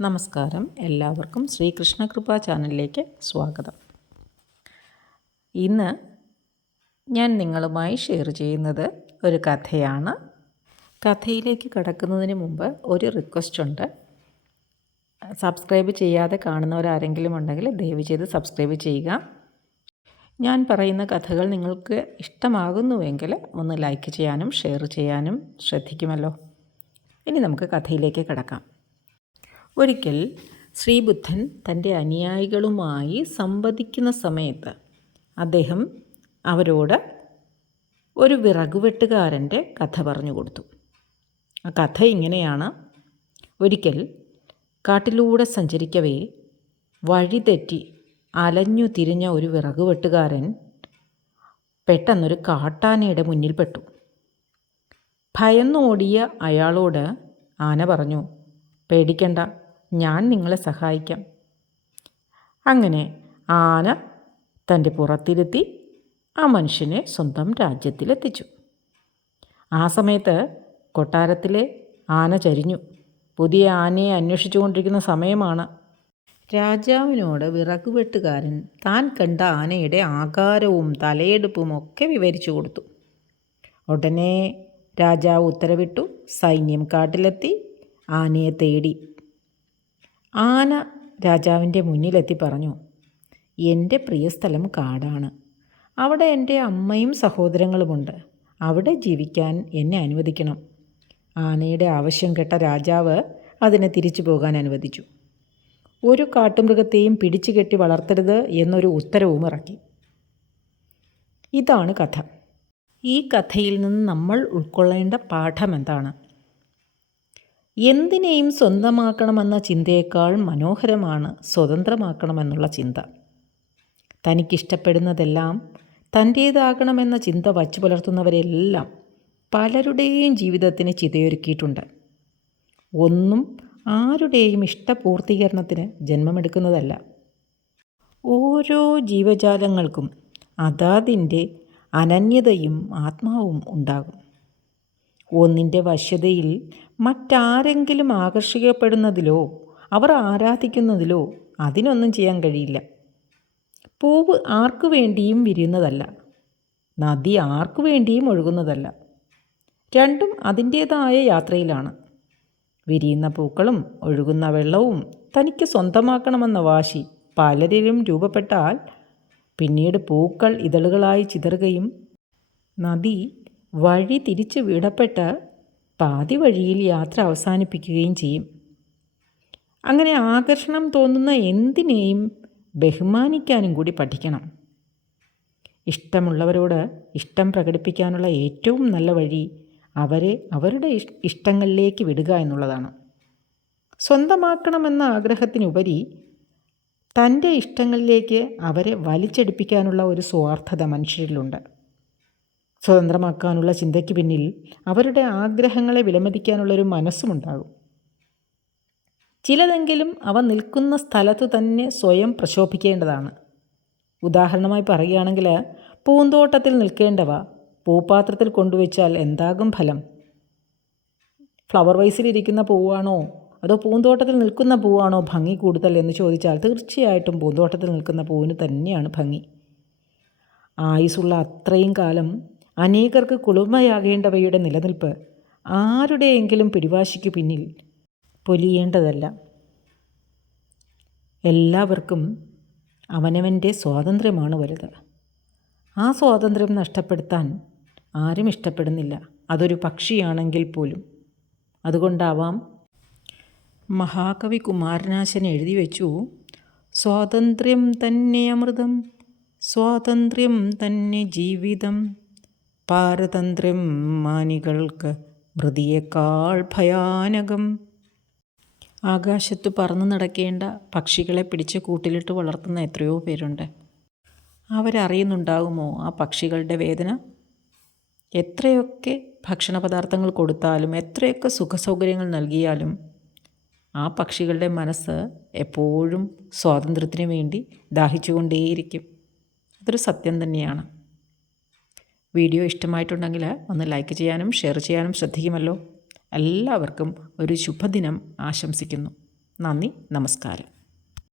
നമസ്കാരം. എല്ലാവർക്കും ശ്രീകൃഷ്ണ കൃപ ചാനലിലേക്ക് സ്വാഗതം. ഇന്ന് ഞാൻ നിങ്ങളുമായി ഷെയർ ചെയ്യുന്നത് ഒരു കഥയാണ്. കഥയിലേക്ക് കടക്കുന്നതിന് മുമ്പ് ഒരു റിക്വസ്റ്റ് ഉണ്ട്. സബ്സ്ക്രൈബ് ചെയ്യാതെ കാണുന്നവരാരെങ്കിലും ഉണ്ടെങ്കിൽ ദയവ് ചെയ്ത് സബ്സ്ക്രൈബ് ചെയ്യുക. ഞാൻ പറയുന്ന കഥകൾ നിങ്ങൾക്ക് ഇഷ്ടമാകുന്നുവെങ്കിൽ ഒന്ന് ലൈക്ക് ചെയ്യാനും ഷെയർ ചെയ്യാനും ശ്രദ്ധിക്കുമല്ലോ. ഇനി നമുക്ക് കഥയിലേക്ക് കിടക്കാം. ഒരിക്കൽ ശ്രീബുദ്ധൻ തന്റെ അനുയായികളുമായി സംവദിക്കുന്ന സമയത്ത് അദ്ദേഹം അവരോട് ഒരു വിറകുവെട്ടുകാരന്റെ കഥ പറഞ്ഞു കൊടുത്തു. ആ കഥ ഇങ്ങനെയാണ്. ഒരിക്കൽ കാട്ടിലൂടെ സഞ്ചരിക്കവേ വഴിതെറ്റി അലഞ്ഞു തിരിഞ്ഞ ഒരു വിറകുവെട്ടുകാരൻ പെട്ടെന്നൊരു കാട്ടാനയുടെ മുന്നിൽപ്പെട്ടു. ഭയന്നോടിയ അയാളോട് ആന പറഞ്ഞു പേടിക്കണ്ട ഞാൻ നിങ്ങളെ സഹായിക്കാം. അങ്ങനെ ആന തന്റെ പുറത്തിരുത്തി ആ മനുഷ്യനെ സ്വന്തം രാജ്യത്തിലെത്തിച്ചു. ആ സമയത്ത് കൊട്ടാരത്തിലെ ആന ചരിഞ്ഞു. പുതിയ ആനയെ അന്വേഷിച്ചുകൊണ്ടിരിക്കുന്ന സമയമാണ്. രാജാവിനോട് വിറകുവെട്ടുകാരൻ താൻ കണ്ട ആനയുടെ ആകാരവും തലയെടുപ്പും ഒക്കെ വിവരിച്ചു കൊടുത്തു. ഉടനെ രാജാവ് ഉത്തരവിട്ടു. സൈന്യം കാട്ടിലെത്തി. ആനയെ തേടി. ആന രാജാവിന്റെ മുന്നിലെത്തി പറഞ്ഞു എന്റെ പ്രിയ സ്ഥലം കാടാണ്. അവിടെ എന്റെ അമ്മയും സഹോദരങ്ങളുമുണ്ട്. അവിടെ ജീവിക്കാൻ എന്നെ അനുവദിക്കണം. ആനയുടെ ആവശ്യം കേട്ട രാജാവ് അതിനെ തിരിച്ചു പോകാൻ അനുവദിച്ചു. ഒരു കാട്ടുമൃഗത്തെയും പിടിച്ചു കെട്ടി വളർത്തരുത് എന്നൊരു ഉത്തരവും ഇറക്കി. ഇതാണ് കഥ. ഈ കഥയിൽ നിന്ന് നമ്മൾ ഉൾക്കൊള്ളേണ്ട പാഠം എന്താണ്? എന്തിനേയും സ്വന്തമാക്കണമെന്ന ചിന്തയേക്കാൾ മനോഹരമാണ് സ്വതന്ത്രമാക്കണമെന്നുള്ള ചിന്ത. തനിക്കിഷ്ടപ്പെടുന്നതെല്ലാം തന്റേതാകണമെന്ന ചിന്ത വച്ചു പുലർത്തുന്നവരെല്ലാം പലരുടെയും ജീവിതത്തിന് ചിതയൊരുക്കിയിട്ടുണ്ട്. ഒന്നും ആരുടെയും ഇഷ്ടപൂർത്തീകരണത്തിന് ജന്മമെടുക്കുന്നതല്ല. ഓരോ ജീവജാലങ്ങൾക്കും അതാതിന്റെ അനന്യതയും ആത്മാവും ഉണ്ടാകും. ഒന്നിന്റെ വശ്യതയിൽ മറ്റാരെങ്കിലും ആകർഷിക്കപ്പെടുന്നതിലോ അവർ ആരാധിക്കുന്നതിലോ അതിനൊന്നും ചെയ്യാൻ കഴിയില്ല. പൂവ് ആർക്കു വേണ്ടിയും വിരിയുന്നതല്ല. നദി ആർക്കു വേണ്ടിയും ഒഴുകുന്നതല്ല. രണ്ടും അതിന്റേതായ യാത്രയിലാണ്. വിരിയുന്ന പൂക്കളും ഒഴുകുന്ന വെള്ളവും തനിക്ക് സ്വന്തമാക്കണമെന്ന വാശി പലരിലും രൂപപ്പെട്ടാൽ പിന്നീട് പൂക്കൾ ഇതളുകളായി ചിതറുകയും നദി വഴി തിരിച്ചു വിടപ്പെട്ട് പാതി വഴിയിൽ യാത്ര അവസാനിപ്പിക്കുകയും ചെയ്യും. അങ്ങനെ ആകർഷണം തോന്നുന്ന എന്തിനേയും ബഹുമാനിക്കാനും കൂടി പഠിക്കണം. ഇഷ്ടമുള്ളവരോട് ഇഷ്ടം പ്രകടിപ്പിക്കാനുള്ള ഏറ്റവും നല്ല വഴി അവരെ അവരുടെ ഇഷ്ടങ്ങളിലേക്ക് വിടുക എന്നുള്ളതാണ്. സ്വന്തമാക്കണമെന്ന ആഗ്രഹത്തിനുപരി തന്റെ ഇഷ്ടങ്ങളിലേക്ക് അവരെ വലിച്ചെടുപ്പിക്കാനുള്ള ഒരു സ്വാർത്ഥത മനുഷ്യരിലുണ്ട്. സ്വതന്ത്രമാക്കാനുള്ള ചിന്തയ്ക്ക് പിന്നിൽ അവരുടെ ആഗ്രഹങ്ങളെ വിലമതിക്കാനുള്ളൊരു മനസ്സുമുണ്ടാകും. ചിലതെങ്കിലും അവ നിൽക്കുന്ന സ്ഥലത്തു തന്നെ സ്വയം പ്രശോഭിക്കേണ്ടതാണ്. ഉദാഹരണമായി പറയുകയാണെങ്കിൽ പൂന്തോട്ടത്തിൽ നിൽക്കേണ്ടവ പൂപാത്രത്തിൽ കൊണ്ടുവച്ചാൽ എന്താകും ഫലം? ഫ്ലവർ വൈസിലിരിക്കുന്ന പൂവാണോ? അതോ പൂന്തോട്ടത്തിൽ നിൽക്കുന്ന പൂവാണോ ഭംഗി കൂടുതൽ എന്ന് ചോദിച്ചാൽ തീർച്ചയായിട്ടും പൂന്തോട്ടത്തിൽ നിൽക്കുന്ന പൂവിന് തന്നെയാണ് ഭംഗി. ആയുസുള്ള അത്രയും കാലം അനേകർക്ക് കുളിർമയാകേണ്ടവയുടെ നിലനിൽപ്പ് ആരുടെയെങ്കിലും പിടിവാശിക്കു പിന്നിൽ പൊലിയേണ്ടതല്ല. എല്ലാവർക്കും അവനവന്റെ സ്വാതന്ത്ര്യമാണ് വലുത്. ആ സ്വാതന്ത്ര്യം നഷ്ടപ്പെടുത്താൻ ആരും ഇഷ്ടപ്പെടുന്നില്ല. അതൊരു പക്ഷിയാണെങ്കിൽ പോലും. അതുകൊണ്ടാവാം മഹാകവി കുമാരനാശൻ എഴുതി വെച്ചു സ്വാതന്ത്ര്യം തന്നെ അമൃതം സ്വാതന്ത്ര്യം തന്നെ ജീവിതം. പാരതന്ത്ര്യം മാനികൾക്ക് മൃതിയേക്കാൾ ഭയാനകം. ആകാശത്ത് പറന്നു നടക്കേണ്ട പക്ഷികളെ പിടിച്ച് കൂട്ടിലിട്ട് വളർത്തുന്ന എത്രയോ പേരുണ്ട്. അവരറിയുന്നുണ്ടാകുമോ ആ പക്ഷികളുടെ വേദന? എത്രയൊക്കെ ഭക്ഷണ പദാർത്ഥങ്ങൾ കൊടുത്താലും എത്രയൊക്കെ സുഖസൗകര്യങ്ങൾ നൽകിയാലും ആ പക്ഷികളുടെ മനസ്സ് എപ്പോഴും സ്വാതന്ത്ര്യത്തിന് വേണ്ടി ദാഹിച്ചുകൊണ്ടേയിരിക്കും. അതൊരു സത്യം തന്നെയാണ്. വീഡിയോ ഇഷ്ടമായിട്ടുണ്ടെങ്കിൽ ഒന്ന് ലൈക്ക് ചെയ്യാനും ഷെയർ ചെയ്യാനും ശ്രദ്ധിക്കുമല്ലോ. എല്ലാവർക്കും ഒരു ശുഭദിനം ആശംസിക്കുന്നു. നന്ദി നമസ്കാരം.